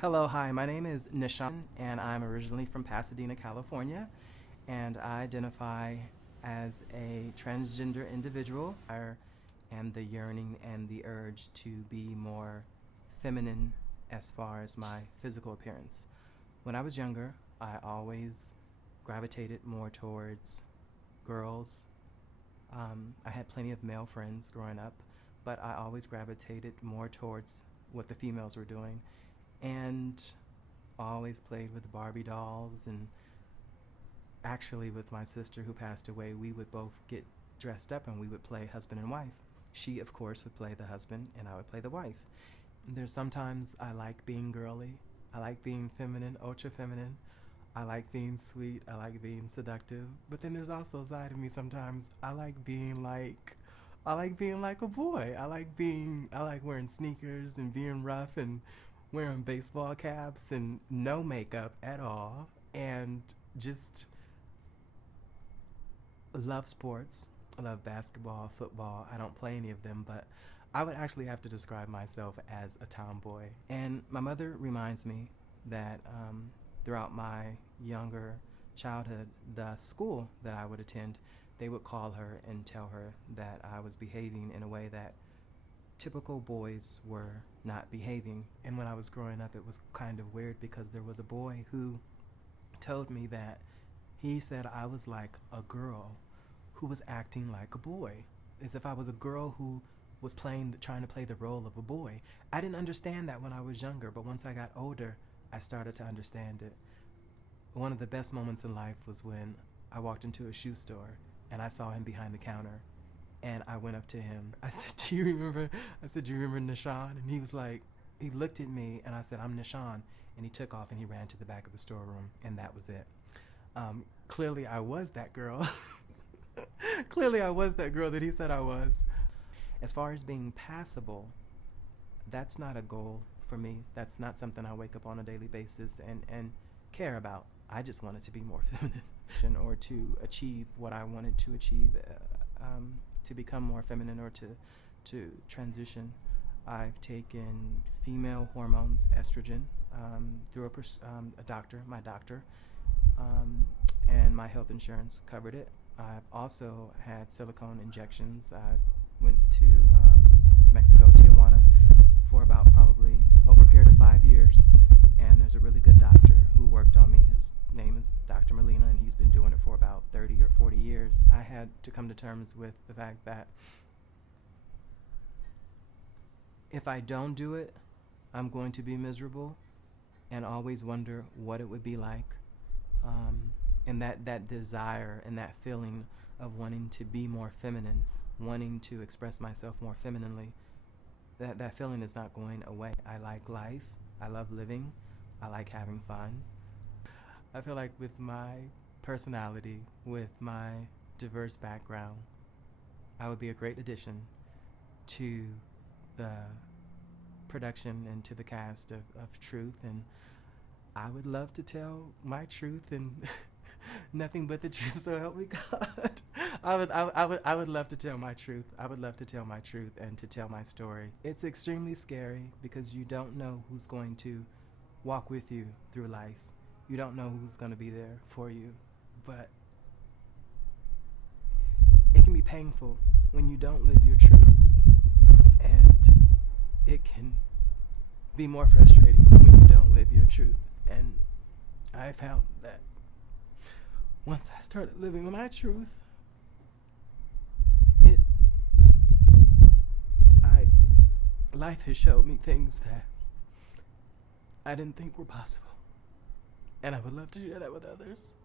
Hello, hi, my name is Nahshon, and I'm originally from Pasadena, California, and I identify as a transgender individual and the yearning and the urge to be more feminine as far as my physical appearance. When I was younger, I always gravitated more towards girls. I had plenty of male friends growing up, but I always gravitated more towards what the females were doing, and always played with Barbie dolls. And actually, with my sister who passed away, we would both get dressed up and we would play husband and wife. She, of course, would play the husband and I would play the wife. There's sometimes I like being girly, I like being feminine, ultra feminine, I like being sweet, I like being seductive, but then there's also a side of me sometimes I like being like a boy. I like wearing sneakers and being rough and wearing baseball caps and no makeup at all, and just love sports. I love basketball, football. I don't play any of them, but I would actually have to describe myself as a tomboy. And my mother reminds me that throughout my younger childhood, the school that I would attend, they would call her and tell her that I was behaving in a way that typical boys were not behaving. And when I was growing up, it was kind of weird because there was a boy who told me that he said I was like a girl who was acting like a boy, as if I was a girl who was trying to play the role of a boy. I didn't understand that when I was younger, but once I got older, I started to understand it. One of the best moments in life was when I walked into a shoe store and I saw him behind the counter, and I went up to him. I said, do you remember Nahshon? And he was like, he looked at me and I said, I'm Nahshon. And he took off and he ran to the back of the storeroom, and that was it. Clearly I was that girl. Clearly I was that girl that he said I was. As far as being passable, that's not a goal for me. That's not something I wake up on a daily basis and care about. I just wanted to be more feminine or to achieve what I wanted to achieve, to become more feminine or to transition. I've taken female hormones, estrogen, through a doctor, my doctor, and my health insurance covered it. I've also had silicone injections. I went to Mexico, Tijuana, for about probably over a period of 5 years, and there's a really good doctor who worked on me. His name is Dr. Molina, and he's been doing it for about 30 or 40 years. I had to come to terms with the fact that if I don't do it, I'm going to be miserable and always wonder what it would be like. And that desire and that feeling of wanting to be more feminine, wanting to express myself more femininely, that feeling is not going away. I like life. I love living. I like having fun. I feel like with my personality, with my diverse background, I would be a great addition to the production and to the cast of Truth, and I would love to tell my truth and nothing but the truth, so help me God. I would love to tell my truth. I would love to tell my truth and to tell my story. It's extremely scary because you don't know who's going to walk with you through life. You don't know who's going to be there for you, but it can be painful when you don't live your truth, and it can be more frustrating when you don't live your truth. And I found that once I started living my truth, life has showed me things that I didn't think were possible. And I would love to share that with others.